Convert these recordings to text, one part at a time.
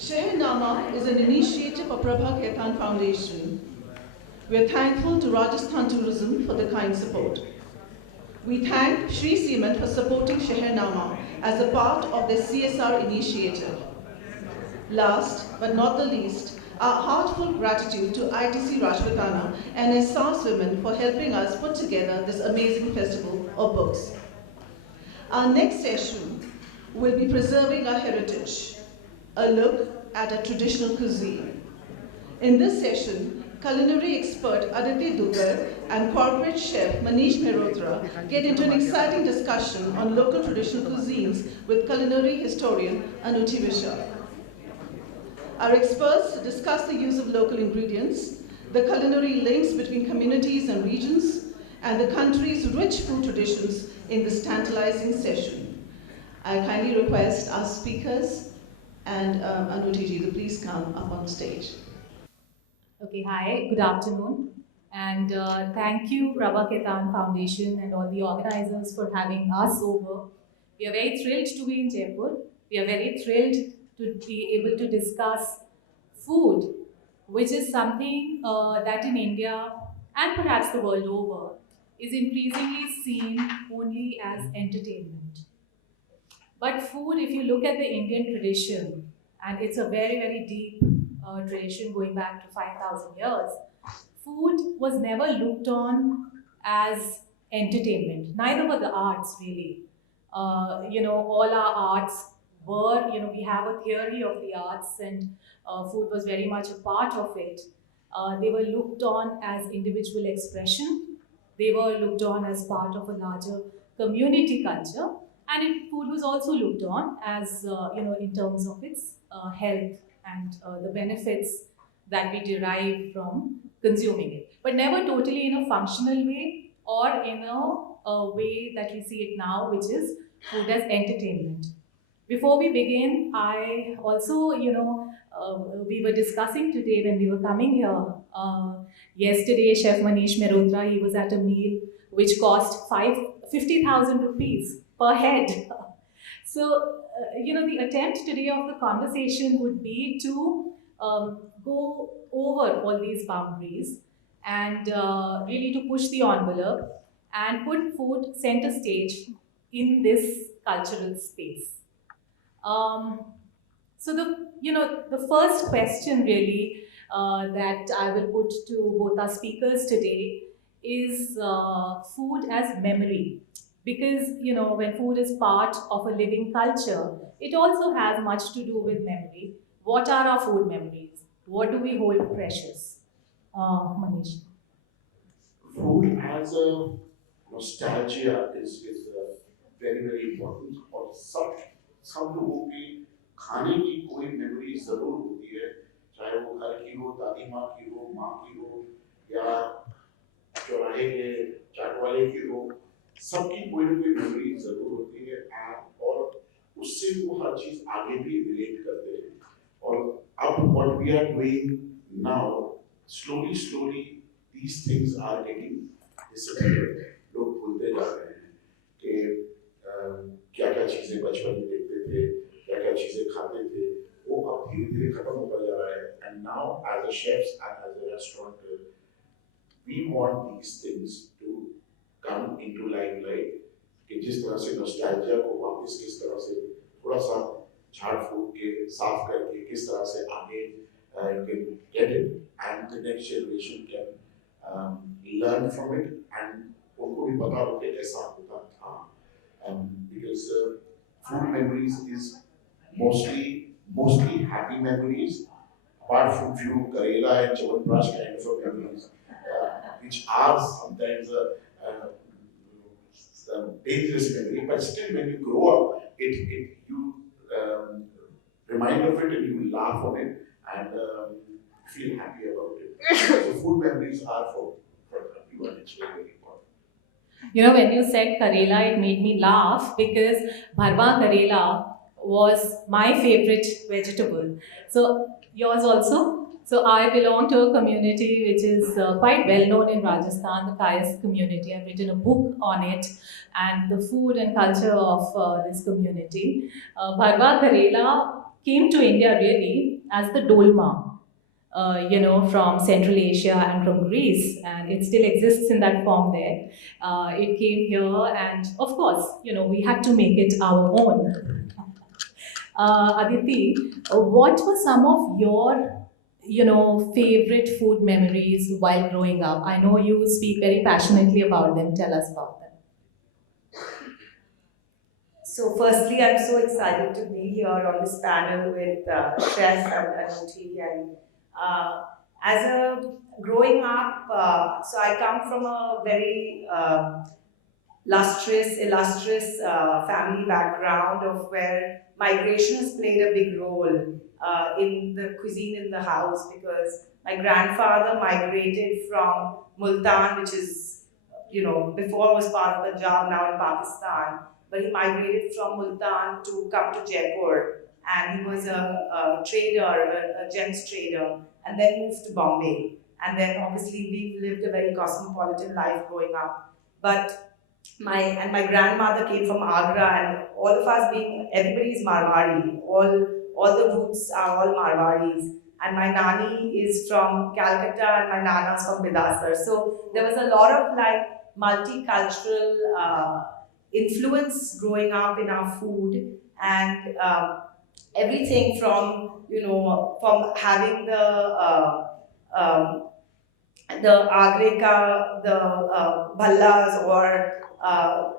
Shehnama is an initiative of Prabha Khaitan Foundation. We are thankful to Rajasthan Tourism for the kind support. We thank Sri Cement for supporting Shehnama as a part of their CSR initiative. Last but not the least, our heartfelt gratitude to ITC Rajputana and SAS Women for helping us put together this amazing festival of books. Our next session will be preserving our heritage, a look at a traditional cuisine. In this session, culinary expert Aditi Duggar and corporate chef Manish Mehrotra get into an exciting discussion on local traditional cuisines with culinary historian Anoothi Vishal. Our experts discuss the use of local ingredients, the culinary links between communities and regions, and the country's rich food traditions in this tantalizing session. I kindly request our speakers and Anoothi ji to please come up on stage. Okay, hi, good afternoon. And thank you, Prabha Ketan Foundation and all the organizers for having us over. We are very thrilled to be in Jaipur. We are very thrilled to be able to discuss food, which is something that in India and perhaps the world over is increasingly seen only as entertainment. But food, if you look at the Indian tradition, and it's a very, very deep tradition going back to 5,000 years, food was never looked on as entertainment. Neither were the arts, really. All our arts were, we have a theory of the arts, and food was very much a part of it. They were looked on as individual expression. They were looked on as part of a larger community culture, and food was also looked on as in terms of its health and the benefits that we derive from consuming it, but never totally in a functional way or in a way that we see it now, which is food as entertainment. Before we begin, I also, we were discussing today when we were coming here. Yesterday, Chef Manish Mehrotra, he was at a meal which cost 50,000 rupees per head. So, the attempt today of the conversation would be to go over all these boundaries and really to push the envelope and put food center stage in this cultural space. Um, so the first question really that I will put to both our speakers today is food as memory, because when food is part of a living culture, it also has much to do with memory. What are our food memories? What do we hold precious? Manish. Food as a nostalgia is very very important और सब लोगों की खाने की कोई memory जरूर होती है चाहे वो घर की हो दादी माँ की हो या चौराहे के चाट वाले की हो सबकी कोई ना कोई मेमोरी जरूर होती है और उससे वो हर चीज आगे भी रिलेट करते हैं और अब what we are doing now slowly these things are getting disappeared. लोग भूलते जा रहे हैं कि क्या क्या चीजें बचपन में देखते थे क्या क्या चीजें खाते थे वो अब धीरे धीरे खत्म होता जा रहा है and now as a chefs and as a restaurateur we want these things to come into limelight कि जिस तरह से nostalgia को वापस किस तरह से थोड़ा सा झाड़ फूक के साफ करके किस तरह से आगे you can get it and the next generation can learn from it and उनको भी पता हो कि ऐसा होता था because food memories is mostly happy memories apart from few Karela and Chyawanprash kind of memories which are sometimes a dangerous memory but still when you grow up you remind of it and you laugh on it and feel happy about it so food memories are for everyone it's very very important. When you said Karela, it made me laugh because Bharwa Karela was my favorite vegetable. So, yours also? So, I belong to a community which is quite well known in Rajasthan, the Kayas community. I've written a book on it and the food and culture of this community. Bharwa Karela came to India really as the dolma, from Central Asia and from Greece, and it still exists in that form there. It came here, and of course, we had to make it our own. Aditi, what were some of your, favorite food memories while growing up? I know you speak very passionately about them. Tell us about them. So, firstly, I'm so excited to be here on this panel with Chef and Anoothi. And as a growing up, so I come from a very illustrious family background of where migration has played a big role in the cuisine in the house, because my grandfather migrated from Multan, which is, before was part of Punjab, now in Pakistan, but he migrated from Multan to come to Jaipur, and he was a trader, a gems trader, and then moved to Bombay. And then obviously we lived a very cosmopolitan life growing up. But my grandmother came from Agra, and all of us being everybody is Marwari. All the roots are all Marwaris. And my nani is from Calcutta, and my nana is from Bidasar. So there was a lot of like multicultural influence growing up in our food, and everything from from having the agreka, the bhallas, or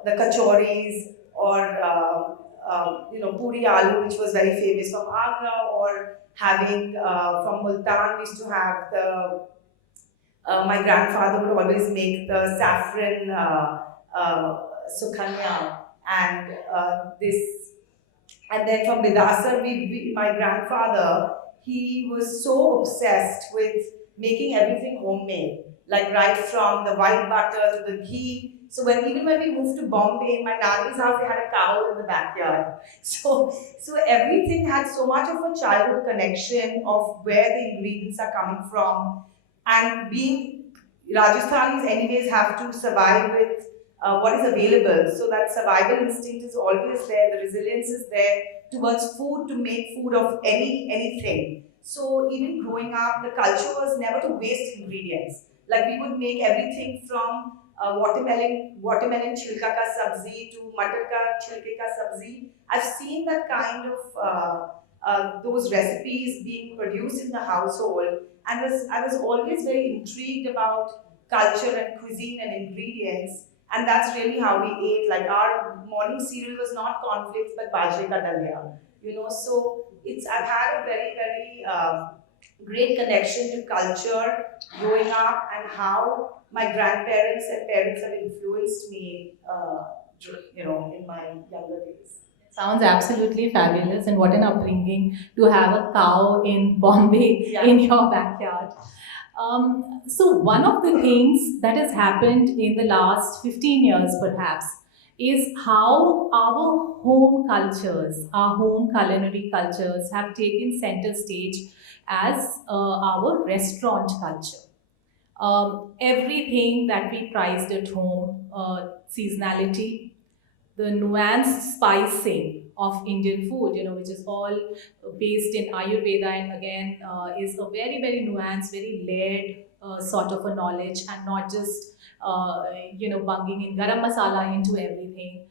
the kachoris, or puri aloo, which was very famous from Agra, or having from Multan, we used to have the my grandfather would always make the saffron sukhanya, and this, and then from Bidasar, my grandfather, he was so obsessed with making everything homemade, like right from the white butter to the ghee. So even when we moved to Bombay, in my nanny's house, they had a cow in the backyard. So everything had so much of a childhood connection of where the ingredients are coming from, and being Rajasthanis anyways have to survive with what is available. So that survival instinct is always there. The resilience is there towards food, to make food of anything. So even growing up, the culture was never to waste ingredients. Like we would make everything from watermelon chilka ka sabzi to matar ka chilke ka sabzi. I've seen that kind of those recipes being produced in the household, and I was always very intrigued about culture and cuisine and ingredients, and that's really how we ate. Like our morning cereal was not cornflakes but bajre ka dalia. So I've had a very great connection to culture growing up, and how my grandparents and parents have influenced me, in my younger days. Sounds absolutely fabulous, and what an upbringing to have a cow in Bombay Yeah. in your backyard. So, one of the things that has happened in the last 15 years, perhaps, is how our home cultures, our home culinary cultures, have taken center stage as our restaurant culture. Everything that we prized at home, seasonality, the nuanced spicing of Indian food, which is all based in Ayurveda, and again is a very nuanced, very layered sort of a knowledge, and not just bunging in garam masala into everything.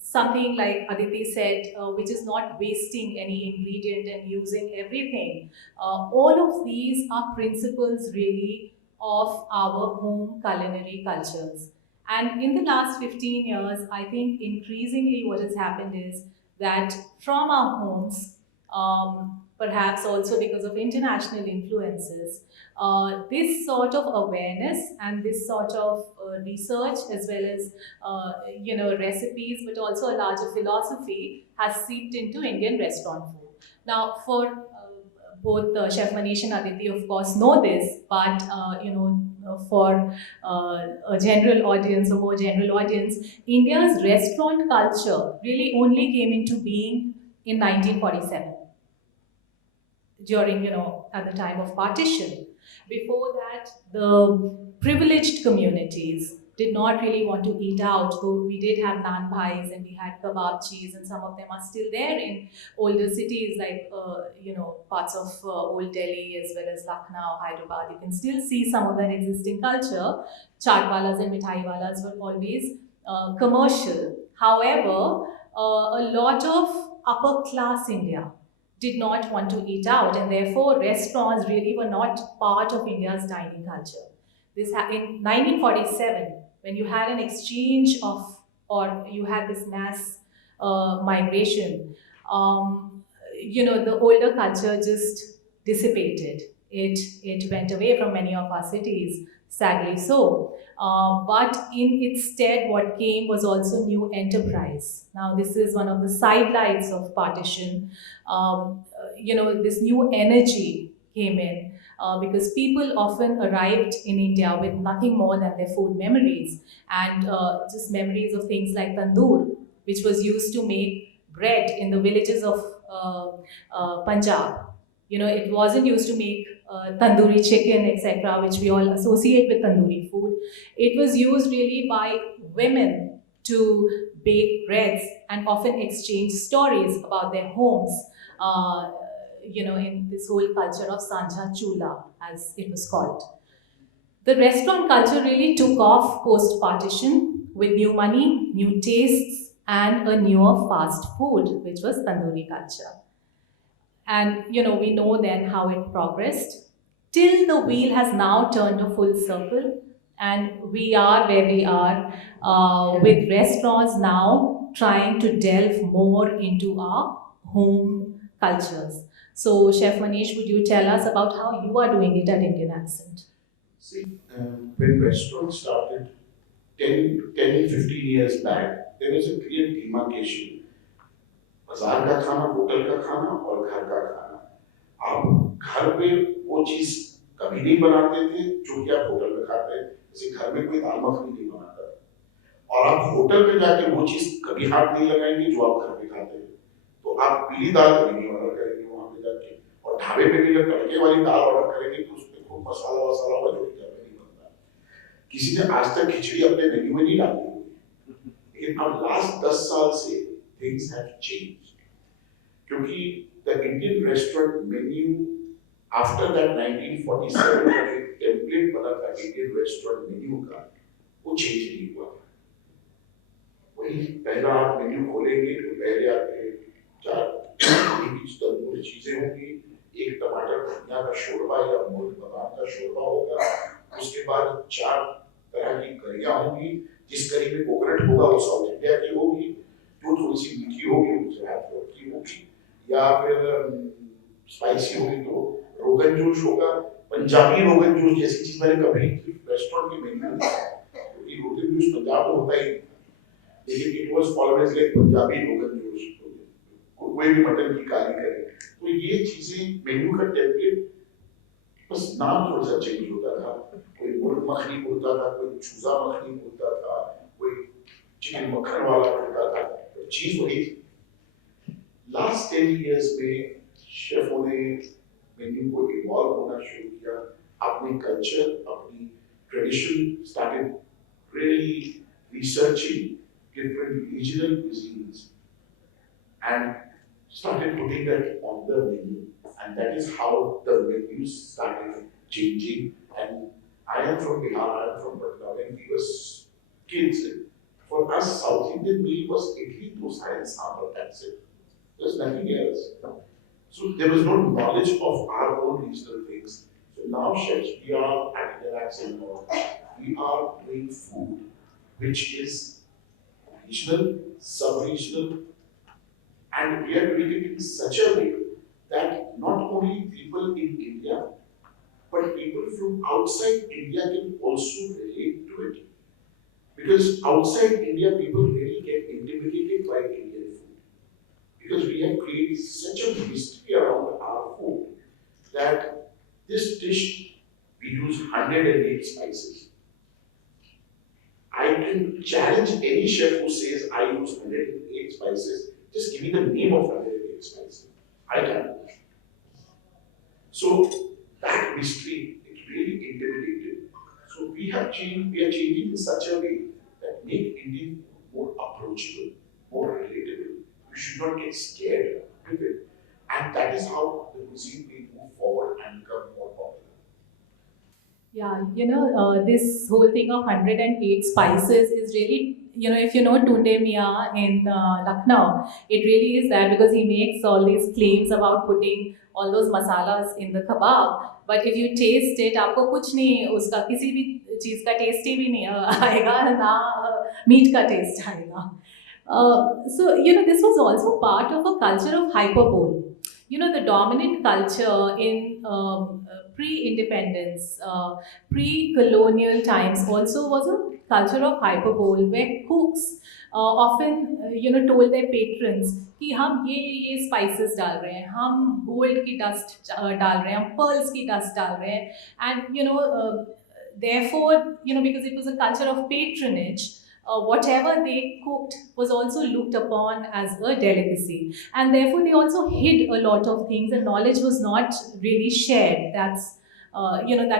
Something like Aditi said, which is not wasting any ingredient and using everything. All of these are principles really of our home culinary cultures. And in the last 15 years, I think increasingly what has happened is that from our homes, perhaps also because of international influences, this sort of awareness and this sort of research, as well as recipes, but also a larger philosophy, has seeped into Indian restaurant food. Now, for both Chef Manish and Aditi, of course, know this, but for a general audience, a more general audience, India's restaurant culture really only came into being in 1947, during, at the time of partition. Before that, the privileged communities, did not really want to eat out, though we did have naan bhais and we had kebab cheese, and some of them are still there in older cities like parts of old Delhi as well as Lucknow, Hyderabad. You can still see some of that existing culture. Chaatwalas and mithaiwalas were always commercial. However, a lot of upper class India did not want to eat out, and therefore restaurants really were not part of India's dining culture. In 1947, when you had an exchange of, or you had this mass migration, the older culture just dissipated. It went away from many of our cities, sadly so. But in its stead, what came was also new enterprise. Now, this is one of the sidelights of partition. This new energy came in because people often arrived in India with nothing more than their food memories and just memories of things like tandoor, which was used to make bread in the villages of Punjab. It wasn't used to make tandoori chicken, etc., which we all associate with tandoori food. It was used really by women to bake breads and often exchange stories about their homes. In this whole culture of Sanja Chula, as it was called. The restaurant culture really took off post partition with new money, new tastes, and a newer fast food, which was tandoori culture. And we know then how it progressed till the wheel has now turned a full circle, and we are where we are with restaurants now trying to delve more into our home cultures. So, Chef Manish, would you tell us about how you are doing it at Indian Accent? See, when restaurants started 15 years back, there was a clear demarcation. बाजार का खाना, hotel का खाना और घर का खाना. आप घर पे वो चीज कभी नहीं बनाते थे जो कि आप होटल में खाते हैं. जैसे घर में कोई दाल मखनी नहीं बनाता और आप होटल में जाके वो चीज कभी हाथ नहीं लगाएंगे जो आप घर पे खाते हैं. तो आप पीली दाल कभी नहीं ऑर्डर करेंगे वहां पे जाके, और ढाबे पे भी जब तड़के वाली दाल ऑर्डर करेंगे तो उसमें खूब मसाला वसाला होगा जो कि घर में नहीं बनता. किसी ने आज तक खिचड़ी अपने मेन्यू में नहीं डाली होगी, लेकिन अब लास्ट 10 साल से things have changed. क्योंकि the Indian restaurant menu after that 1947 का जो टेम्पलेट बना था Indian restaurant menu का, वो चेंज नहीं हुआ. वही पहला आप मेन्यू खोलेंगे तो पहले आपके 4 तंदूरी चीजें होंगी, एक टमाटर धनिया का शोरबा या मुर्ग बादाम का शोरबा होगा, उसके बाद 4 तरह की करियां होंगी. जिस करी में कोकोनट होगा वो साउथ इंडिया की होगी, जो थोड़ी सी मीठी होगी वो गुजरात की होगी, या फिर स्पाइसी होगी तो रोगन जोश होगा. पंजाबी रोगन जोश जैसी चीज मैंने कभी रेस्टोरेंट के मेन्यू में देखा, क्योंकि रोगन जोश पंजाब में होता ही, लेकिन it was always like Punjabi rogan josh. कोई भी मटन की काली करे, तो ये चीजें मेन्यू का टेम्पलेट बस नाम थोड़ा सा चेंज होता था. कोई मुर्ग मखनी बोलता था, कोई चूजा मखनी बोलता था, कोई चिकन मक्खन वाला बोलता था, तो चीज वही थी. लास्ट 10 इयर्स में शेफों ने मेन्यू को इवॉल्व होना शुरू किया. अपने कल्चर, अपनी tradition started really researching different regional cuisines and started putting that on the menu, and that is how the menus started changing. And I am from Bihar, I am from Patna. When we were kids, for us South Indian meal was idli, dosa and sambar, that's it. There's nothing else. So there was no knowledge of our own regional things. So now chefs, we are at Indian Accent, we are doing food which is regional, sub-regional, and we are doing it in such a way that not only people in India, but people from outside India can also relate to it. Because outside India, people really get intimidated by Indian food. Because we have created such a mystery around our food that this dish, we use 108 spices. I can challenge any chef who says I use 108 spices. Just give me the name of 108 spices. I can't. So that mystery, it really intimidated. So we are changing in such a way that make Indian more approachable, more relatable. We should not get scared with it. And that is how the cuisine will move forward and become more popular. Yeah, this whole thing of 108 spices is really, if you know Tunde Mia in Lucknow, it really is that because he makes all these claims about putting all those masalas in the kebab. But if you taste it, आपको कुछ नहीं उसका किसी भी चीज़ का test ही भी नहीं आएगा ना मीट का टेस्ट आएगा. So this was also part of a culture of hyperbole. The dominant culture in pre-independence, pre-colonial times also was a culture of hyperbole where cooks often, told their patrons कि हम ये spices डाल रहे हैं, हम gold की dust डाल रहे हैं, हम pearls की dust डाल रहे हैं, and therefore, because it was a culture of patronage, whatever they cooked was also looked upon as a delicacy, and therefore they also hid a lot of things, and knowledge was not really shared. That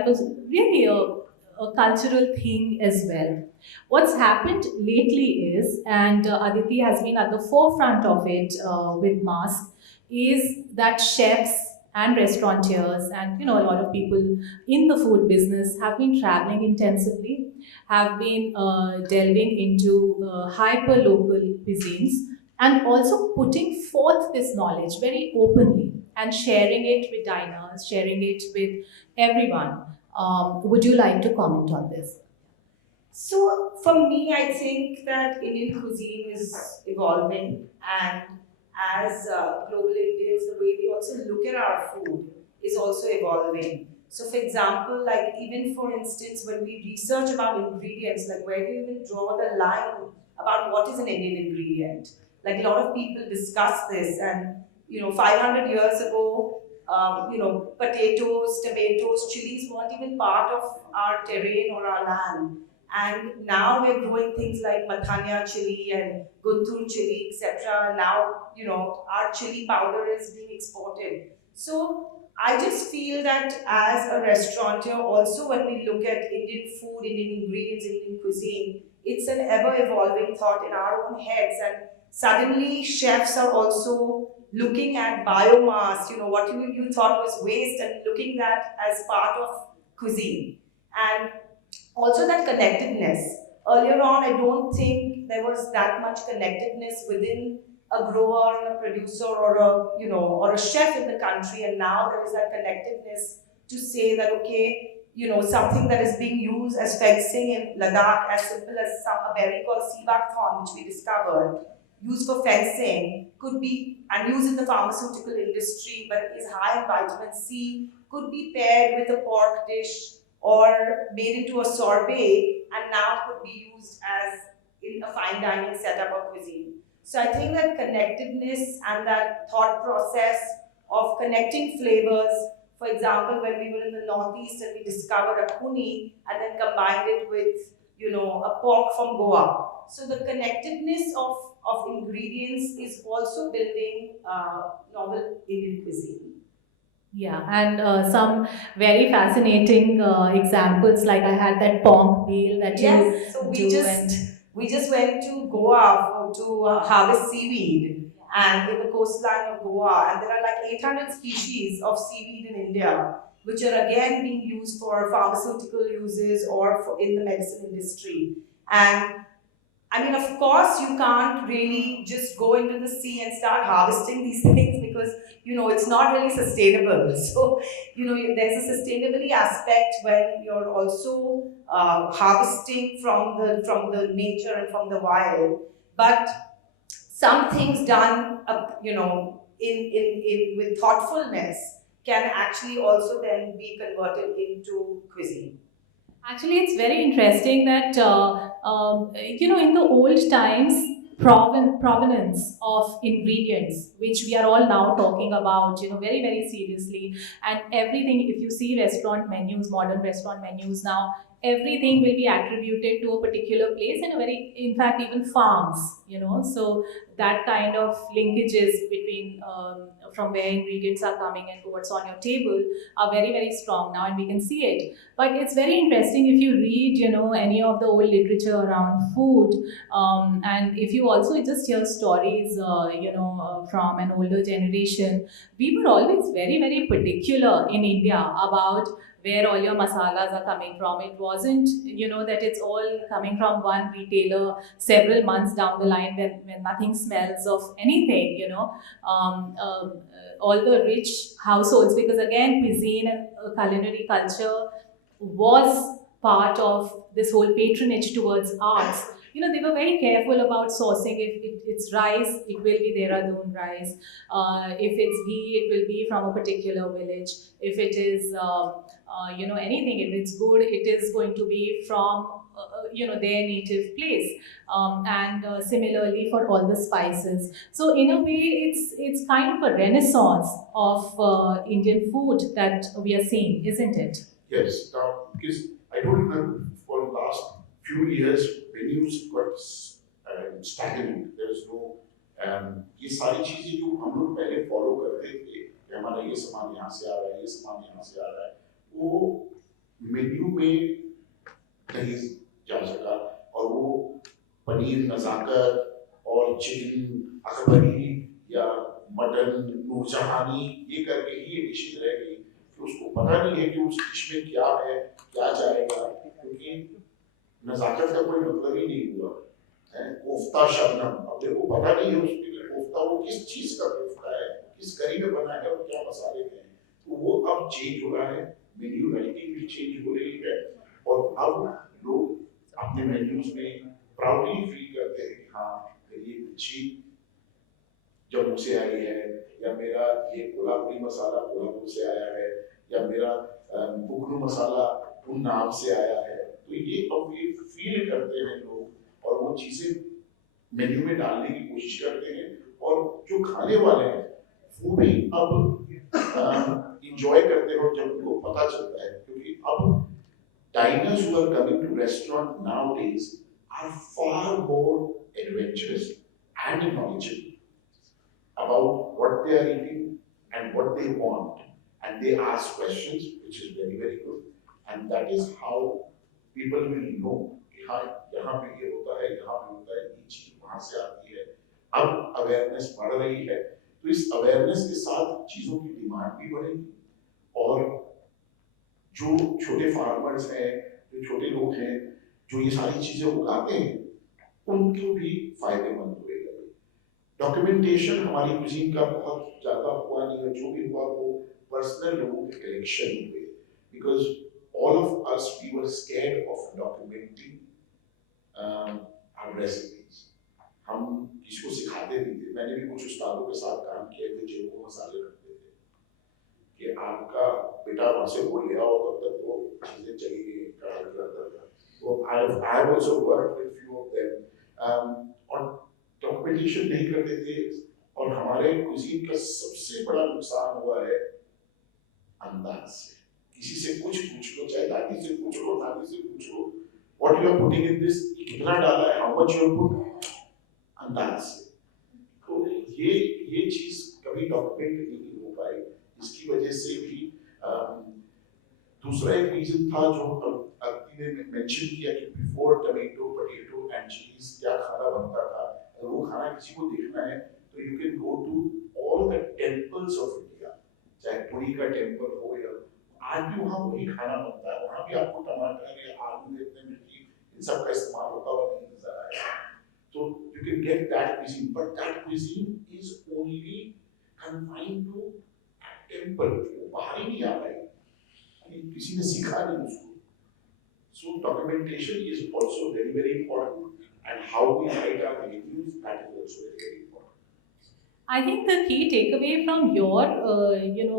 was really a cultural thing as well. What's happened lately is, and Aditi has been at the forefront of it with Mask, is that chefs and restaurateurs and a lot of people in the food business have been traveling intensively, have been delving into hyper local cuisines, and also putting forth this knowledge very openly and sharing it with diners, sharing it with everyone. Would you like to comment on this? So for me, I think that Indian cuisine is evolving, and as global Indians, the way we also look at our food is also evolving. So, for example, like even for instance, when we research about ingredients, like where do you even draw the line about what is an Indian ingredient? Like a lot of people discuss this, and 500 years ago, potatoes, tomatoes, chilies weren't even part of our terrain or our land. And now we're growing things like Mathania chili and Guntur chili, etc. Now, our chili powder is being exported. So I just feel that as a restaurateur, also when we look at Indian food, Indian ingredients, Indian cuisine, it's an ever evolving thought in our own heads. And suddenly chefs are also looking at biomass, what you thought was waste, and looking at as part of cuisine. And also that connectedness. Earlier on, I don't think there was that much connectedness within a grower and a producer or a chef in the country, and now there is that connectedness to say that okay, something that is being used as fencing in Ladakh, as simple as a berry called seabuck thorn, which we discovered, used for fencing, could be and used in the pharmaceutical industry, but is high in vitamin C, could be paired with a pork dish or made into a sorbet, and now could be used as in a fine dining setup or cuisine. So I think that connectedness and that thought process of connecting flavors, for example, when we were in the Northeast and we discovered a kuni and then combined it with, a pork from Goa. So the connectedness of ingredients is also building novel Indian cuisine. Yeah, and some very fascinating examples. Like I had that ponk meal that Yes, so do, we just went to Goa to harvest seaweed, and in the coastline of Goa, and there are like 800 species of seaweed in India, which are again being used for pharmaceutical uses or in the medicine industry. And I mean, of course, you can't really just go into the sea and start harvesting these things because it's not really sustainable. So there's a sustainability aspect when you're also harvesting from the nature and from the wild. But some things done, in with thoughtfulness can actually also then be converted into cuisine. Actually, it's very interesting that, in the old times, provenance of ingredients, which we are all now talking about, very, very seriously. And everything, if you see restaurant menus, modern restaurant menus now, everything will be attributed to a particular place and in fact, even farms, so that kind of linkages between from where ingredients are coming and what's on your table are very, very strong now, and we can see it. But it's very interesting if you read, any of the old literature around food, and if you also just hear stories, from an older generation. We were always very, very particular in India about where all your masalas are coming from. It wasn't, that it's all coming from one retailer several months down the line when nothing smells of anything, all the rich households, because again, cuisine and culinary culture was part of this whole patronage towards arts. They were very careful about sourcing. If it's rice, it will be Dehradun rice. If it's ghee, it will be from a particular village. If it is, anything, if it's good, it is going to be from, their native place. And similarly for all the spices. So in a way, it's kind of a renaissance of Indian food that we are seeing, isn't it? Yes, now, because I told you that for the last few years, menus got stagnant. There is no, ये सारी चीजें जो हम लोग पहले follow करते थे कि हमारा ये सामान यहाँ से आ रहा है, ये सामान यहाँ से आ रहा है, वो मेन्यू में कहीं जा सका, और वो पनीर नज़ाकत और चिकन अकबरी या मटन नूरजहानी ये करके ही ये डिशेज रह गई कि उसको पता नहीं है कि उस डिश में क्या है, क्या जाएगा, क्योंकि नज़ाकत का कोई मतलब ही नहीं हुआ है। कोफ्ता शबनम, अब देखो पता नहीं है उसके लिए कोफ्ता वो किस चीज़ का कोफ्ता है, किस करी में बना है और क्या मसाले में है, तो वो अब चेंज हो रहा है, मेन्यू राइटिंग भी चेंज हो रही है, और अब लोग अपने मेन्यूज में प्राउडली फील करते हैं कि हाँ मेरी ये मिर्ची जम्मू से आई है, या मेरा ये कोल्हापुरी मसाला कोल्हापुर से आया है, या मेरा बुगनू मसाला उन्नाव से आया है। तो ये अब ये फील करते हैं लोग, और वो चीज़ें मेन्यू में डालने की कोशिश करते हैं, और जो खाने वाले हैं वो भी अब इंजॉय करते हो जब उनको पता चलता है, क्योंकि अब diners who are coming to restaurant nowadays are far more adventurous and knowledgeable about what they are eating and what they want, and they ask questions, which is very, very good, and that is how people will know कि हाँ यहाँ पे ये होता है, यहाँ पे होता है, ये चीज वहाँ से आती है। अब अवेयरनेस बढ़ रही है, तो इस अवेयरनेस के साथ चीजों की डिमांड भी बढ़ेगी, और जो छोटे फार्मर्स हैं, जो छोटे लोग हैं, जो ये सारी चीजें उगाते हैं, उनको भी फायदेमंद होएगा। डॉक्यूमेंटेशन हमारी कुजीन का बहुत ज्यादा हुआ नहीं है, जो भी हुआ वो पर्सनल लोगों के कलेक्शन हुए, because all of us we were scared of documenting our recipes. हम किसी को सिखाते नहीं थे, मैंने भी कुछ उस्तादों के साथ काम किया थे जो वो मसाले रखते थे कि आपका बेटा वहां से बोल गया और तब तक वो चीजें चली गई कढ़ाई के अंदर। तो I have also worked with few of them, और डॉक्यूमेंटेशन नहीं करते थे, और हमारे कुजीन का सबसे बड़ा नुकसान हुआ है अंदाज से। किसी से कुछ पूछ लो, चाहे दादी से पूछ लो, नानी से पूछ लो, what you are putting in this, कितना डाला है, हाउ मच यू पुट, अंदाज से। तो ये चीज कभी डॉक्यूमेंट नहीं हो पाई, इसकी वजह से भी दूसरा एक रीजन था जो अदिति ने मेंशन किया कि बिफोर टमेटो पोटैटो एंड चीज क्या खाना बनता था। अगर वो खाना किसी को देखना है तो you can go to all the temples of India, चाहे पुरी का टेम्पल हो या आज भी वहाँ वही खाना बनता है, वहाँ भी आपको टमाटर या आलू इतने मिर्ची इन सब का इस्तेमाल होता हुआ नहीं नजर आएगा। So you can get that cuisine, but that cuisine is only confined to temple. वो बाहर ही नहीं आ रहा है, किसी ने सीखा नहीं उसको। So documentation is also very, very important, and how we write our menus, that is also very, very important. I think the key takeaway from your,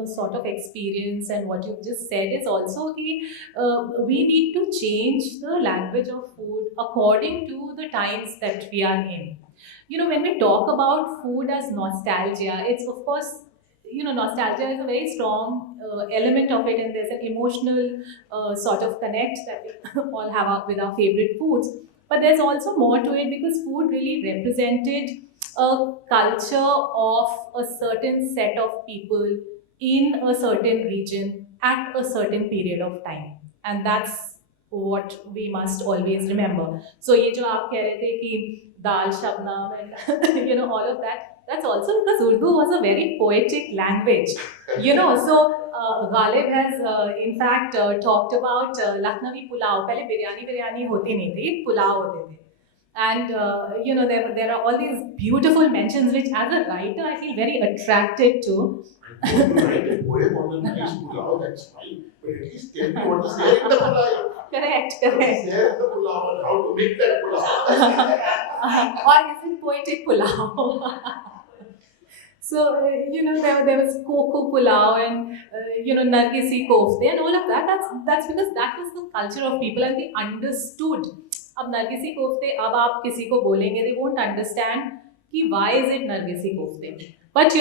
sort of experience and what you've just said is also we need to change the language of food according to the times that we are in. When we talk about food as nostalgia, it's of course, nostalgia is a very strong element of it, and there's an emotional sort of connect that we all have with our favorite foods. But there's also more to it, because food really represented a culture of a certain set of people in a certain region at a certain period of time. And that's what we must always remember. So ये जो आप कह रहे थे कि दाल Shabnam and all of that, that's also because Urdu was a very poetic language. So Ghalib has in fact talked about Lucknowi pulao. पहले बिरयानी होती नहीं थी, पुलाव होते थे. And there are all these beautiful mentions which, as a writer, I feel very attracted to. You write a poem on a nice pulao, that's fine. But at least tell me what is there in the pulao. Correct. What is there in the pulao and how to make that pulao. Or is it poetic pulao? So, there was coco pulao and, nargisi kofte and all of that. That's because that was the culture of people and they understood. अब नरगिसी कोफ्ते अब आप किसी को बोलेंगे they won't understand कि why is it नरगिसी कोफ्ते. But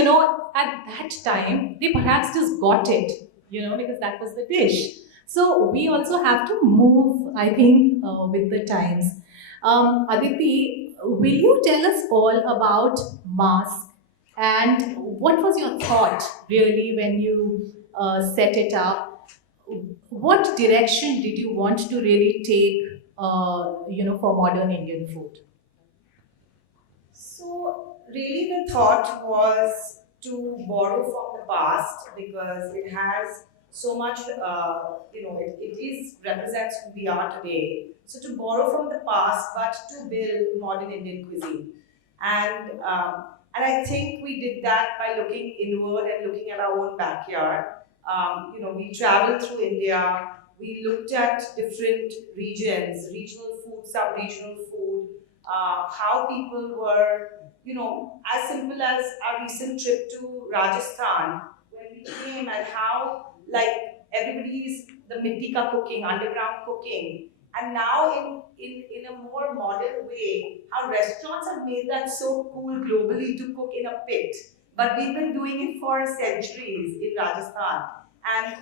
at that time they perhaps just got it, because that was the dish. So we also have to move, I think, with the times. Aditi, will you tell us all about mask and what was your thought really when you set it up? What direction did you want to really take for modern Indian food? So really the thought was to borrow from the past because it has so much, it represents who we are today. So to borrow from the past, but to build modern Indian cuisine. And I think we did that by looking inward and looking at our own backyard. We traveled through India. We looked at different regions, regional food, sub-regional food, how people were, as simple as our recent trip to Rajasthan, when we came and how, like, everybody's the mitti ka cooking, underground cooking, and now in a more modern way, how restaurants have made that so cool globally to cook in a pit. But we've been doing it for centuries in Rajasthan. And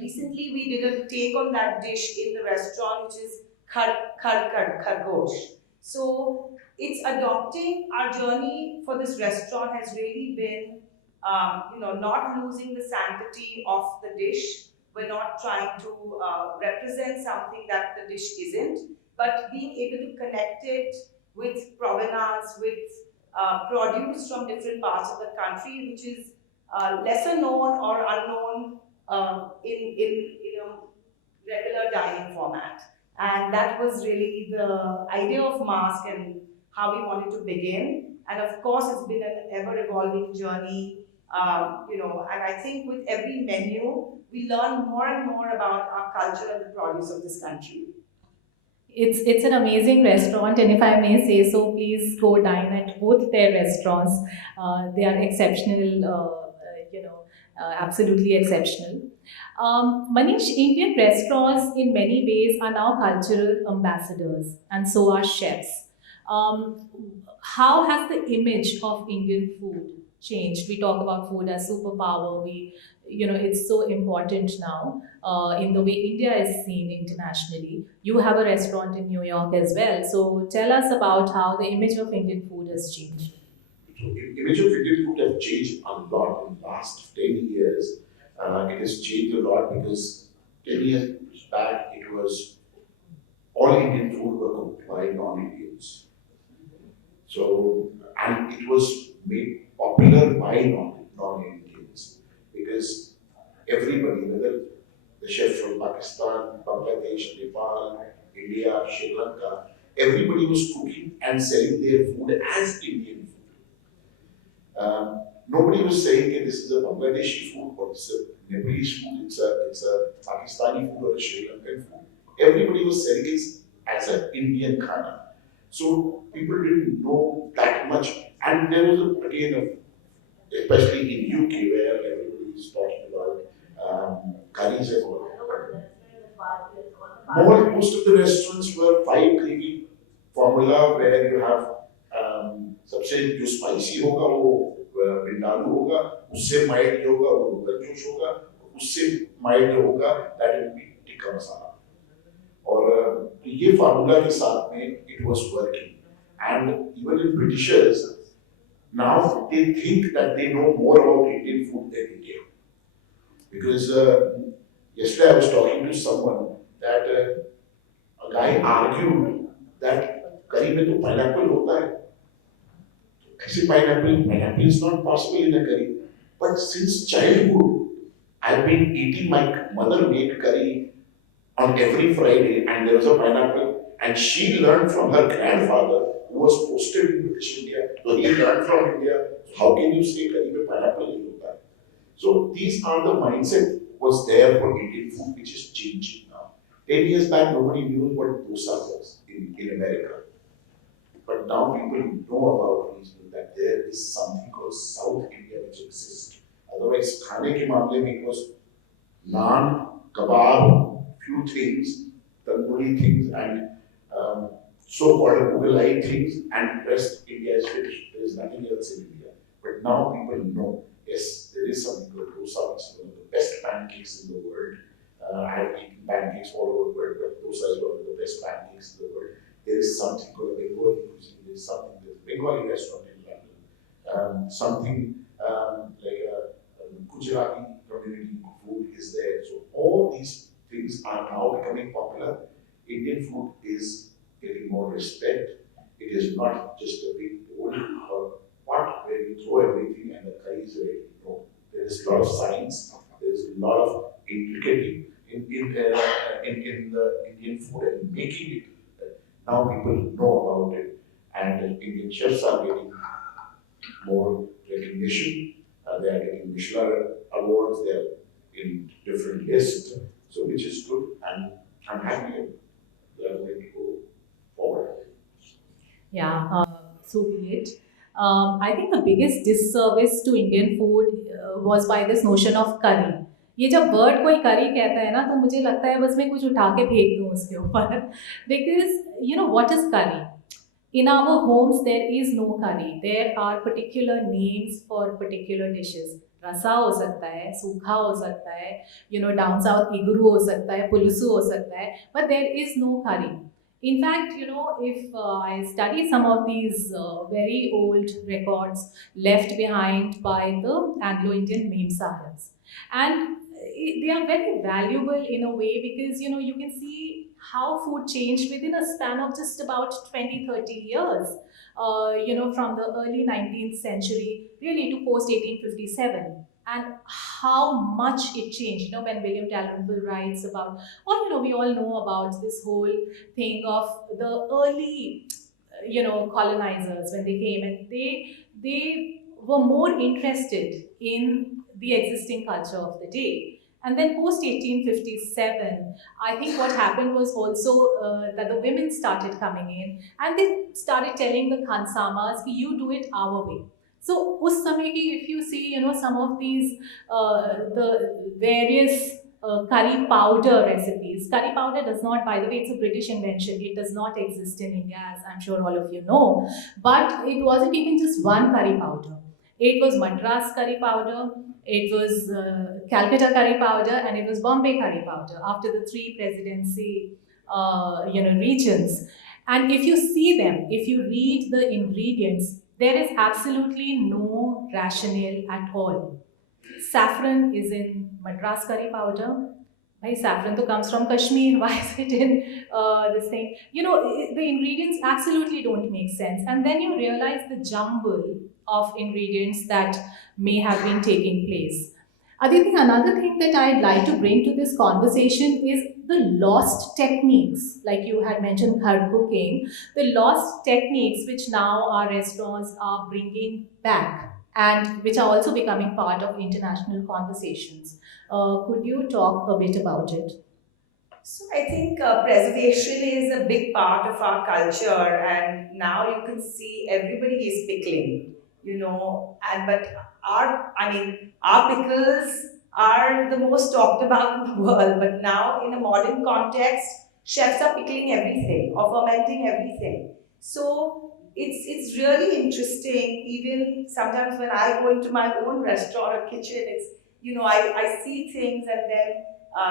recently we did a take on that dish in the restaurant, which is khargosh. So it's adopting our journey for this restaurant has really been, not losing the sanctity of the dish. We're not trying to represent something that the dish isn't, but being able to connect it with provenance, with produce from different parts of the country, which is lesser known or unknown in a regular dining format. And that was really the idea of mask and how we wanted to begin. And of course, it's been an ever-evolving journey, and I think with every menu, we learn more and more about our culture and the produce of this country. It's an amazing restaurant, and if I may say so, please go dine at both their restaurants. They are exceptional, absolutely exceptional. Manish, Indian restaurants in many ways are now cultural ambassadors, and so are chefs. How has the image of Indian food changed? We talk about food as superpower. It's so important now in the way India is seen internationally. You have a restaurant in New York as well. So tell us about how the image of Indian food has changed. So, image of Indian food has changed a lot in the last 10 years. It has changed a lot because 10 years back it was all Indian food were cooked by non-Indians. So, and it was made popular by non-Indians because everybody, whether the chef from Pakistan, Bangladesh, Nepal, India, Sri Lanka, everybody was cooking and selling their food as Indian food. Nobody was saying that this is a Bangladeshi food or it's a Nepalese food, it's a Pakistani food or a Sri Lankan food. Everybody was selling it as an Indian khana. So people didn't know that much. And there was especially in UK where everybody is talking about curries and all. Most of the restaurants were 5 gravy formula where you have सबसे जो spicy होगा वो विंडालू होगा, उससे mild जो होगा वो रोगन जोश होगा, उससे माइल्ड जो होगा that will be tikka masala. और ये फार्मूला के साथ में it was working. And even in Britishers, Now they think that they know more about Indian food than India. Because yesterday I was talking to someone that a guy argued that curry में तो pineapple होता है. I said pineapple is not possible in a curry. But since childhood, I've been eating my mother made curry on every Friday, and there was a pineapple, and she learned from her grandfather who was posted in British India. So he learned from India. How can you say curry में pineapple नहीं होता है? So these are the mindset was there for Indian food, which is changing now. 10 years back, nobody knew what dosa was in America. But now people know about regional that there is something called South India which exists. Otherwise, खाने के मामले में it was naan, kebab, few things, tandoori things, and so-called Mughalai things, and rest India is finished. There is nothing else in India. But now people know, yes, there is something called dosa, which is one of the best pancakes in the world. I have eaten pancakes all over the world, but dosa is one of the best pancakes in the world. There is something called Bengali cuisine. There is something, there's a Bengali restaurant in London. Something like a Gujarati community food is there. So all these things are now becoming popular. Indian food is getting more respect. It is not just a big bowl or pot where you throw everything and the curry is ready. No, there is a lot of science. There is a lot of intricacy in the Indian food and making it. Now people know about it, and Indian chefs are getting more recognition. They are getting Michelin awards. They are in different lists, so which is good, and I'm happy they are going to go forward. Yeah, so be it. I think the biggest disservice to Indian food was by this notion of curry. ये जब word कोई करी कहता है ना तो मुझे लगता है बस मैं कुछ उठा के फेंक दूँ उसके ऊपर because you know what is करी in our homes there is no curry. There are particular names for particular dishes. रसा हो सकता है, सूखा हो सकता है, you know, down south iguru हो सकता है, पुलुसु हो सकता है, but there is no curry. In fact, you know, if I study some of these very old records left behind by the Anglo-Indian meme sahibs, and they are very valuable in a way because, you know, you can see how food changed within a span of just about 20-30 years. You know, from the early 19th century really to post 1857, and how much it changed. You know, when William Dalrymple writes about, or you know, we all know about this whole thing of the early, you know, colonizers when they came, and they were more interested in the existing culture of the day. And then post 1857, I think what happened was also that the women started coming in and they started telling the Khansamas, you do it our way. So, us samay ki, if you see, you know, some of these, the various curry powder recipes. Curry powder does not, by the way, it's a British invention. It does not exist in India, as I'm sure all of you know. But it wasn't even just one curry powder. It was Madras curry powder, it was Calcutta curry powder, and it was Bombay curry powder after the three presidency you know, regions. And if you see them, if you read the ingredients, there is absolutely no rationale at all. Saffron is in Madras curry powder. Bhai, saffron to comes from Kashmir. Why is it in this thing? You know, the ingredients absolutely don't make sense. And then you realize the jumble of ingredients that may have been taking place. Aditi, another thing that I'd like to bring to this conversation is the lost techniques, like you had mentioned, ghar cooking, the lost techniques which now our restaurants are bringing back and which are also becoming part of international conversations. Could you talk a bit about it? So I think preservation is a big part of our culture, and now you can see everybody is pickling, you know, and but our pickles are the most talked about in the world. But now, in a modern context, chefs are pickling everything or fermenting everything. So it's really interesting. Even sometimes when I go into my own restaurant or kitchen, it's, you know, I see things, and then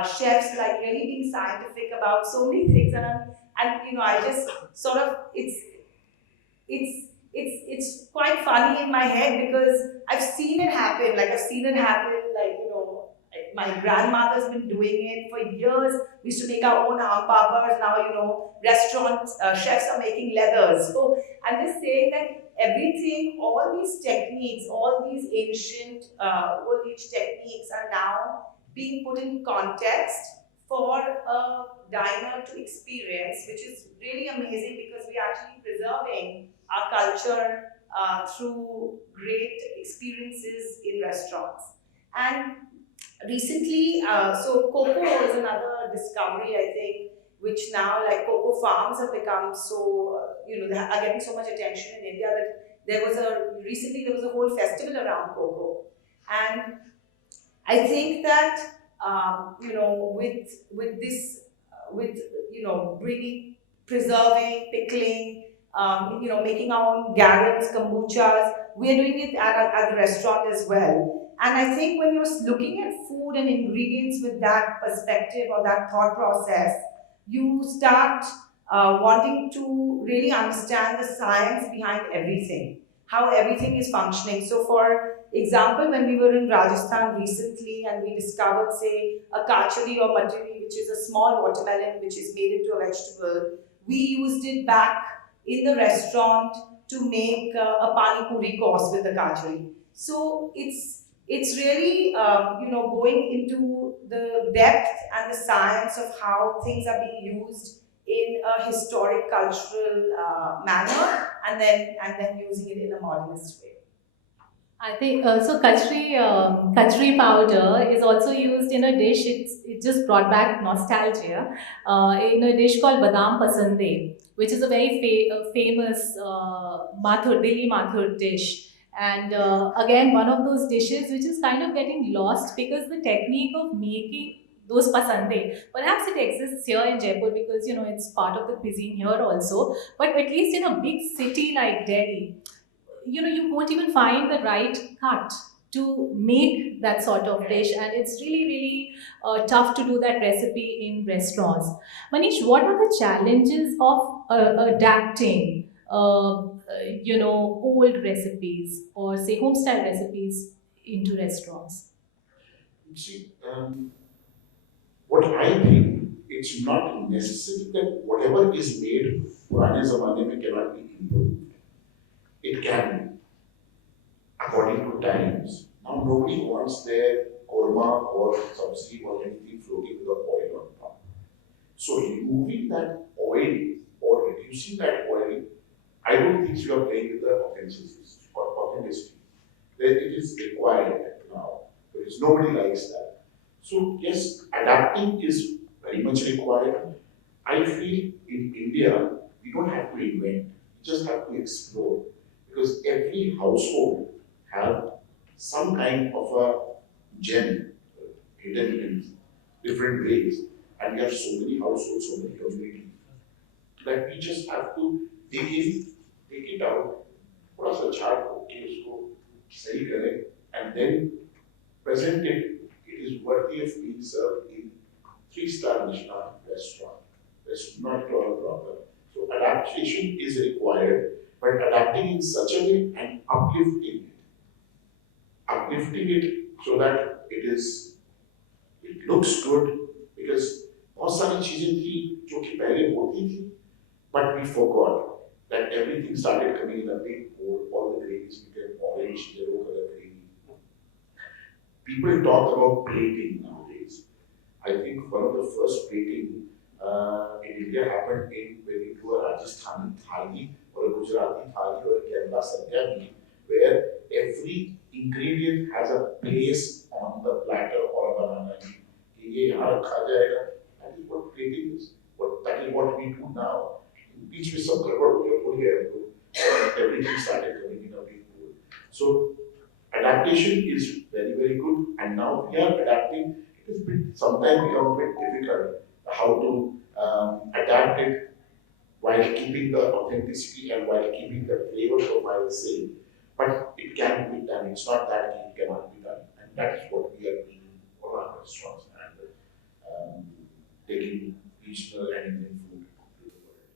chefs like really being scientific about so many things, and you know, I just sort of it's it's quite funny in my head because I've seen it happen. Like I've seen it happen. Like my grandmother's been doing it for years. We used to make our own aam papas. Now restaurant chefs are making leathers. So I'm just saying that everything, all these techniques, all these ancient old age techniques are now being put in context for a diner to experience, which is really amazing because we're actually preserving our culture through great experiences in restaurants. And recently, so cocoa is another discovery, I think, which now like cocoa farms have become so, they are getting so much attention in India that recently there was a whole festival around cocoa. And I think that with this with bringing, preserving, pickling, making our own garrets, kombuchas. We are doing it at the restaurant as well. And I think when you're looking at food and ingredients with that perspective or that thought process, you start wanting to really understand the science behind everything, how everything is functioning. So, for example, when we were in Rajasthan recently and we discovered, say, a kachori or matri, which is a small watermelon which is made into a vegetable, we used it back in the restaurant to make a pani puri course with the kachori. So it's really going into the depth and the science of how things are being used in a historic cultural manner, and then using it in a modernist way. I think so. Kachri powder is also used in a dish. It just brought back nostalgia. In a dish called Badam Pasande, which is a very famous Mathur Delhi Mathur dish. And again, one of those dishes which is kind of getting lost because the technique of making those pasande, perhaps it exists here in Jaipur because it's part of the cuisine here also. But at least in a big city like Delhi, you won't even find the right cut to make that sort of dish, and it's really really tough to do that recipe in restaurants. Manish, what are the challenges of adapting old recipes or say home style recipes into restaurants? See, what I think, it's not necessary that whatever is made पुराने ज़माने में cannot be improved. It can be, according to times. Now nobody wants their korma or sabzi or anything floating with oil on top. So removing that oil or reducing that oil, I don't think you are playing with the authenticity. Then it is required now because nobody likes that. So yes, adapting is very much required. I feel in India we don't have to invent; we just have to explore because every household have some kind of a gem hidden in different ways, and we have so many households, so many communities that we just have to dig in, take it out, थोड़ा सा झाड़ को के उसको सही करें, and then present it. It is worthy of being served in three-star Michelin restaurant. That's not a problem. So adaptation is required, but adapting in such a way and uplifting it so that it looks good because बहुत सारी चीजें थी जो कि पहले होती थी, but we forgot that everything started coming in a big bowl. All the gravies became orange, yellow color gravy. People talk about plating nowadays. I think one of the first plating in India happened when you do a Rajasthani thali or a Gujarati thali or a Kerala sadhya meal, where every ingredient has a place on the platter or a banana leaf. ये यहाँ रखा जाएगा. That is what plating is. That is what we do now. बीच में सब गड़बड़ हो गया, भूल गए हमको. Everything started coming in a big bowl. So adaptation is very very good, and now we are adapting. It has been sometimes become a bit difficult how to adapt it while keeping the authenticity and while keeping the flavor profile the same. But it can be done. It's not that it cannot be done, and that is what we are doing in all our restaurants and taking regional and Indian food to the world.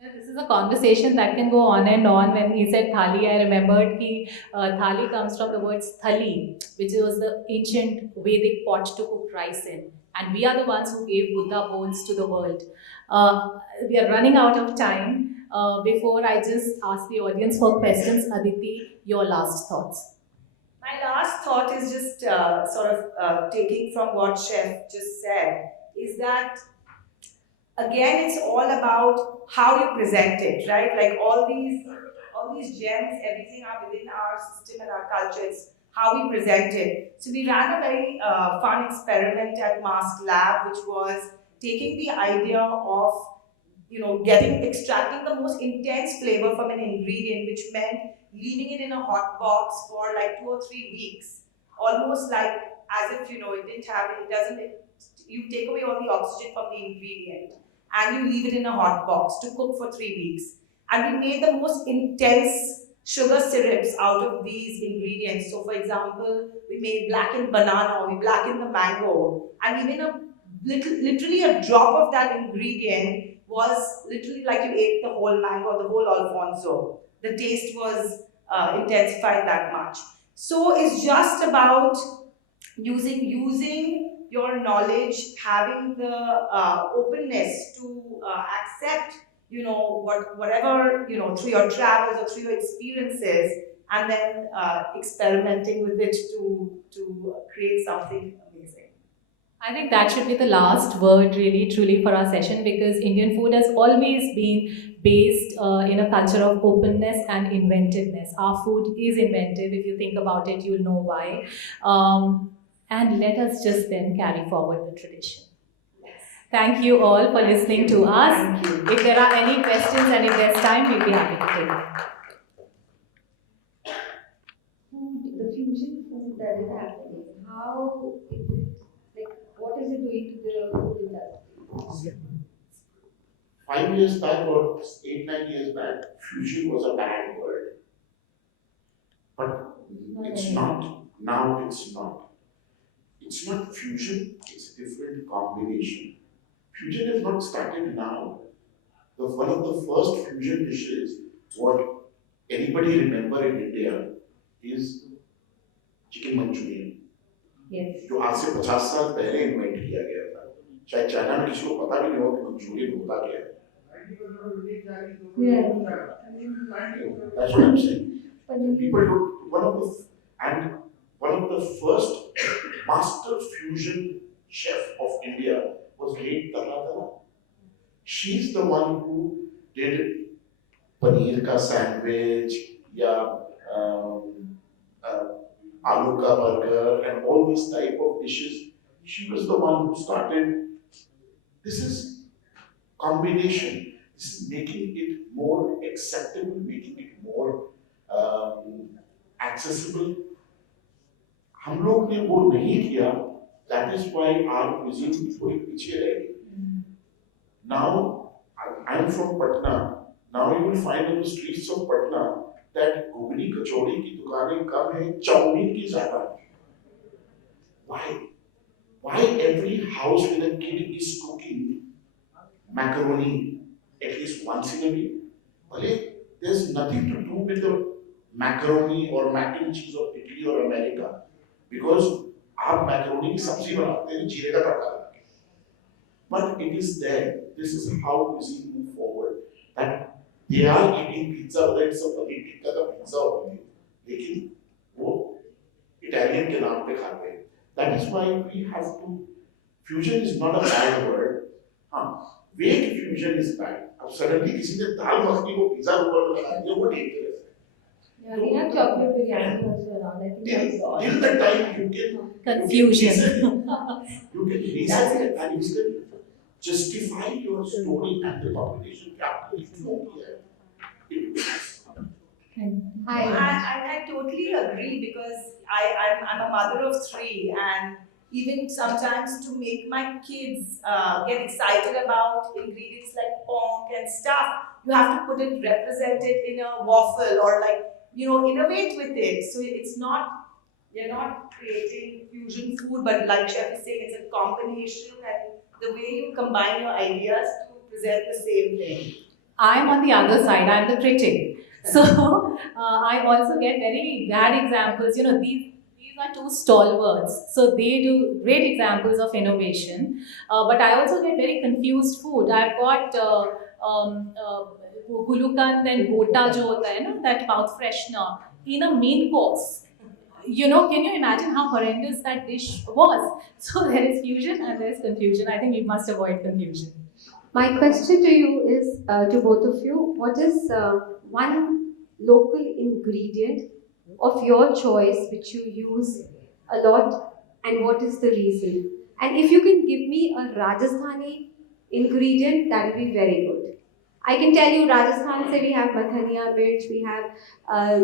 Yeah, this is is a conversation that can go on and on. When he said thali, I remembered ki thali comes from the words thali, which was the ancient Vedic pot to cook rice in. And we are the ones who gave Buddha bowls to the world. We are running out of time. Before I just ask the audience for questions, Aditi, your last thoughts. My last thought is just taking from what Chef just said, is that again it's all about how you present it, right? Like all these gems, everything are within our system and our culture. It's how we present it. So we ran a very fun experiment at Mask Lab, which was taking the idea of extracting the most intense flavor from an ingredient, which meant leaving it in a hot box for like 2 or 3 weeks, almost like as if it didn't have it doesn't. You take away all the oxygen from the ingredient and you leave it in a hot box to cook for 3 weeks. And we made the most intense sugar syrups out of these ingredients. So, for example, we made blackened banana, we blackened the mango, and even literally a drop of that ingredient was literally like you ate the whole mango, the whole Alfonso. The taste was intensified that much. So it's just about using your knowledge, having the openness to accept, whatever, through your travels or through your experiences, and then experimenting with it to create something amazing. I think that should be the last word, really, truly, for our session, because Indian food has always been based in a culture of openness and inventiveness. Our food is inventive. If you think about it, you'll know why. And let us just then carry forward the tradition. Thank you all for listening to us. Thank you. If there are any questions and if there's time, we'll be happy to take them. The fusion food that is happening, how is it, like, what is it doing to the food industry? 5 years back or 8, 9 years back, fusion was a bad word. But it's not. Now it's not. It's not fusion, it's a different combination. Fusion has not started now. One of the first fusion dishes, what anybody remember in India, is chicken Manchurian. Yes. जो आज से 50 साल पहले invent किया गया था. शायद China में किसी को पता भी नहीं हो कि मंचूरियन होता क्या है. That's what I'm saying. People don't. One of the first master fusion chef of India was late Tala. She's the one who did paneer ka sandwich, aloo ka burger, and all these type of dishes. She was the one who started. This is combination. This is making it more acceptable, making it more accessible. हम लोग ने वो नहीं किया. That is why our cuisine थोड़ी पीछे रह गई. Now, I am from Patna. Now you will find on the streets of Patna that ghugni कचौड़ी की दुकानें कम है, चाउमीन की ज़्यादा है. Why? Why every house with a kid is cooking macaroni at least once in a week? Well, there's nothing to do with the macaroni or mac and cheese of Italy or America, because आप macaroni की सब्जी बनाते हैं जीरे का तड़का लगा के. But it is there. This is how cuisine move forward. That they are eating pizza, whether it's a paneer tikka का pizza होती है, लेकिन वो Italian के नाम पे खाते हैं. That is why we have to. Fusion is not a bad word. Vague fusion is bad. अब suddenly किसी ने दाल मखनी को पिज्जा ऊपर लगा दिया, वो dangerous है. Yeah, we have chocolate biryani also around. I think that's all. Till the time you can Confusion. you can reason it and you can justify your story and the population capital if you know here. I totally agree, because I'm a mother of 3, and even sometimes to make my kids get excited about ingredients like ponk and stuff, you have to put it represented in a waffle or innovate with it. So it's not, you're not creating fusion food, but like Chef is saying, it's a combination, and the way you combine your ideas to present the same thing. I'm on the other side, I'm the critic. So I also get very bad examples. These are two stalwarts. So they do great examples of innovation. But I also get very confused food. I've got gulukand and gota jo hota hai na, that mouth freshener in a main course. Can you imagine how horrendous that dish was? So there is fusion and there is confusion. I think we must avoid confusion. My question to you is, to both of you, what is one local ingredient of your choice which you use a lot, and what is the reason? And if you can give me a Rajasthani ingredient, that will be very good. I can tell you Rajasthan say we have mathaniya mirch, we have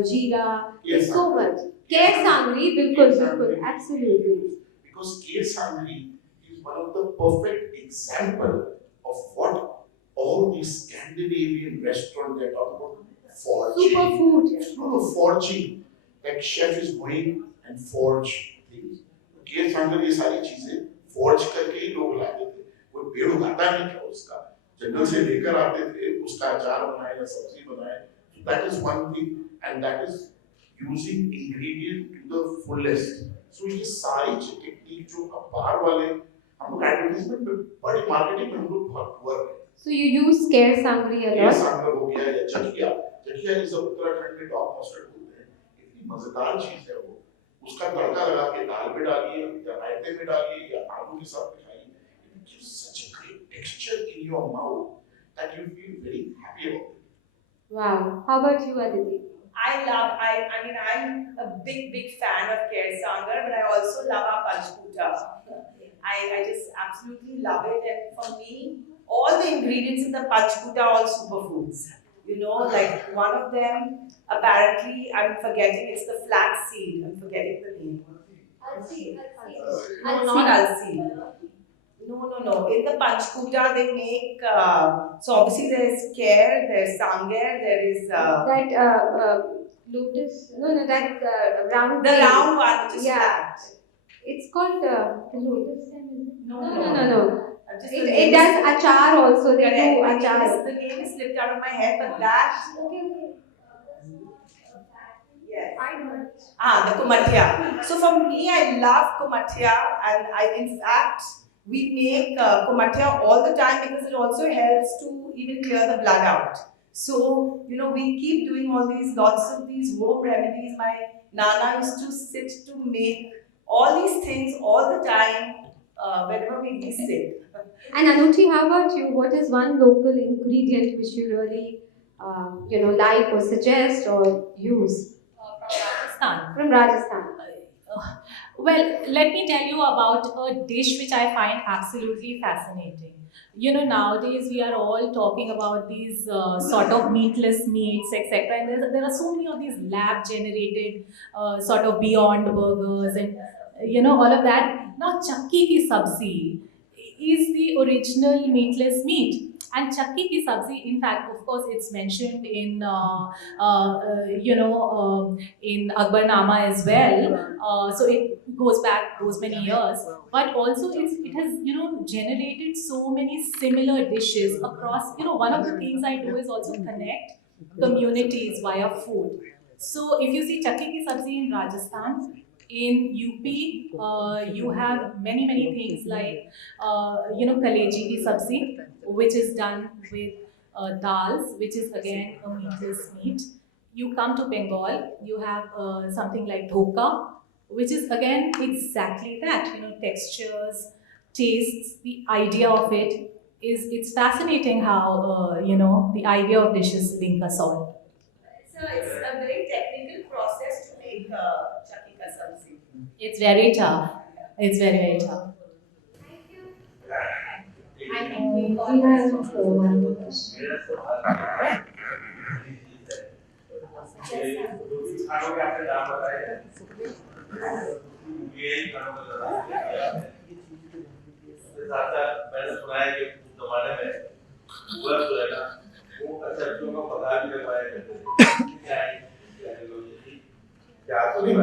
jeera, Yes, there's so much. Kair sangri, bilkul, bilkul, absolutely. Because Kir Sangri is one of the perfect example of what all these Scandinavian restaurants they talk about forging. Superfood. No, forging. Like chef is going and forge things. Kir Sangri ये सारी चीजें forge करके ही लोग लाते थे. कोई पेड़ उगाता नहीं था उसका. जंगल से लेकर आते थे, उसका अचार बनाए या सब्जी बनाए. So that is one thing, and that is using ingredient to the fullest. So ये सारी टेक्निक जो अपार वाले हम लोग एडवर्टाइजमेंट में बड़ी मार्केटिंग में हम लोग बहुत पुअर हैं. So you use Kair sangri a ये lot? सांभर हो गया या चकिया. चकिया इस उत्तराखंड में टॉप मस्टर्ड होते हैं. इतनी मजेदार चीज है वो. उसका तड़का लगा के दाल में डालिए या रायते में डालिए या आलू के साथ में खाइए. It gives such a great texture in your mouth that you feel very happy about it. Wow. How about you, Aditi? I mean, I'm a big fan of Kair Sangar, but I also love our Panchkuta. I just absolutely love it, and for me, all the ingredients in the Panchkuta are all superfoods. Like one of them, apparently, I'm forgetting, it's the flax seed. I'm forgetting the name. No, not alsi. No. In the Panchkuta, they make, so obviously there's Kair, there's Sangar, there is... That lotus, no, that round the thing. round one, which is Yeah. flat. It's called the lotus stem, is it? No. It does achar also. They do achar. The name is slipped out of my head, but that... Okay. Yes. I know. The kumathia. So for me, I love kumathia, and in fact, we make kumathia all the time because it also helps to even clear the blood out. So, we keep doing lots of these home remedies. My Nana used to sit to make all these things all the time whenever we be sick. And Anoothi, how about you? What is one local ingredient which you really, like or suggest or use? From Rajasthan. Well, let me tell you about a dish which I find absolutely fascinating. Nowadays we are all talking about these sort of meatless meats, etc. And there are so many of these lab-generated sort of beyond burgers and all of that. Now, chakki ki sabzi is the original meatless meat. And chakki ki sabzi, in fact, of course, it's mentioned in in Akbarnama as well. So it goes back those many years. But also, it has generated so many similar dishes across. One of the things I do is also connect communities via food. So if you see chakki ki sabzi in Rajasthan, in UP, you have many things like, kaleji ki sabzi, which is done with dals, which is again a meatless meat. You come to Bengal, you have something like dhoka, which is again exactly that, textures, tastes, the idea of it's fascinating how, the idea of dishes link us all. So it's a very technical process to make chakki ka sabzi. It's very tough. It's very tough. I think we have one more question. मैंने सुना है कि उस जमाने में पूरा जो है ना वो सब्जियों का पता भी लगवाया करते थे क्या तो नहीं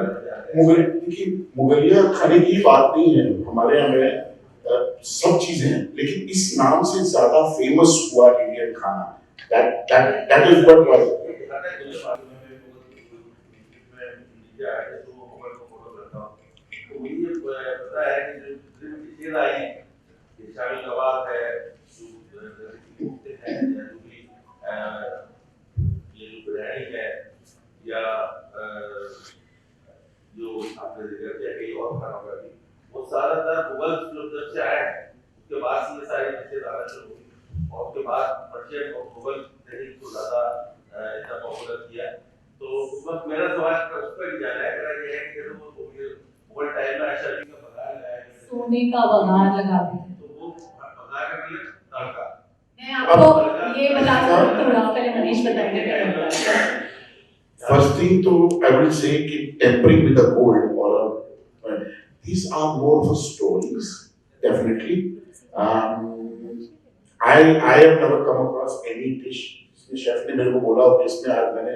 देखिए मुगलिया खाने की बात नहीं है हमारे यहाँ में सब चीजें हैं लेकिन इस नाम से ज्यादा फेमस हुआ इंडियन खाना That is what was. शामिल कबाब है, है या जो भी ये जो बिरयानी है या जो आपने जिक्र किया कई और खानों का भी, वो ज्यादातर मुगल जो जब से आए हैं उसके बाद से ये सारी चीजें ज्यादा शुरू हुई और उसके बाद पर्शियन और मुगल ने ही इसको ज्यादा इतना पॉपुलर किया। तो उस वक्त मेरा सवाल उस पर ही जाना है, मेरा ये है कि जब वो मुगल टाइम में शर्फी का बघार लगाया, सोने का बघार लगाते थे, तो वो बघार का मतलब तड़का। मैं आपको ये बता दूं, थोड़ा पहले मनीष बताएंगे। First thing to I will say कि tempering with the gold or these are more of stories definitely. I have never come across any dish जिसमें शेफ ने मेरे को बोला हो कि इसमें आज मैंने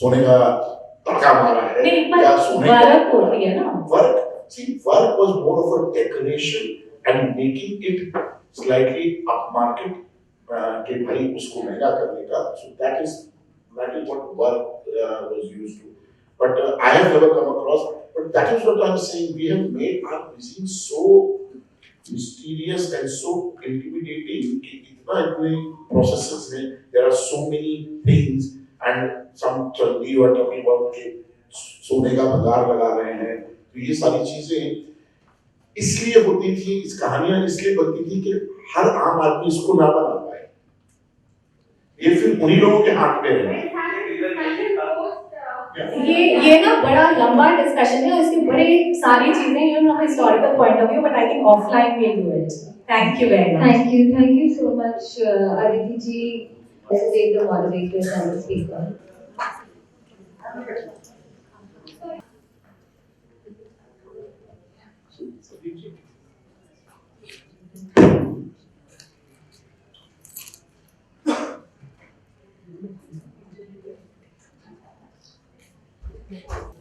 सोने का तड़का मारा है या सोने का वर्क होती है ना, work was more of a decoration and making it slightly upmarket कि भाई उसको महंगा करने का, so that is what work was used to. But I have never come across, but that is what I'm saying, we have made our cuisine so mysterious and so intimidating कि इतने processes में there are so many things and some Chandi you are talking about कि सोने का भंगार लगा रहे हैं, तो ये सारी चीजें इसलिए होती थी, इस कहानियां इसलिए बनती थी कि हर आम आदमी इसको ना बना पाए, ये फिर उन्हीं लोगों के हाथ में है। ये ना बड़ा लंबा डिस्कशन है, उसकी बड़ी सारी चीजें you know historical point of view, but I think offline we will do it. Thank you very much. Thank you so much, Aditi ji. Let's take the moderators and the speaker. Yes.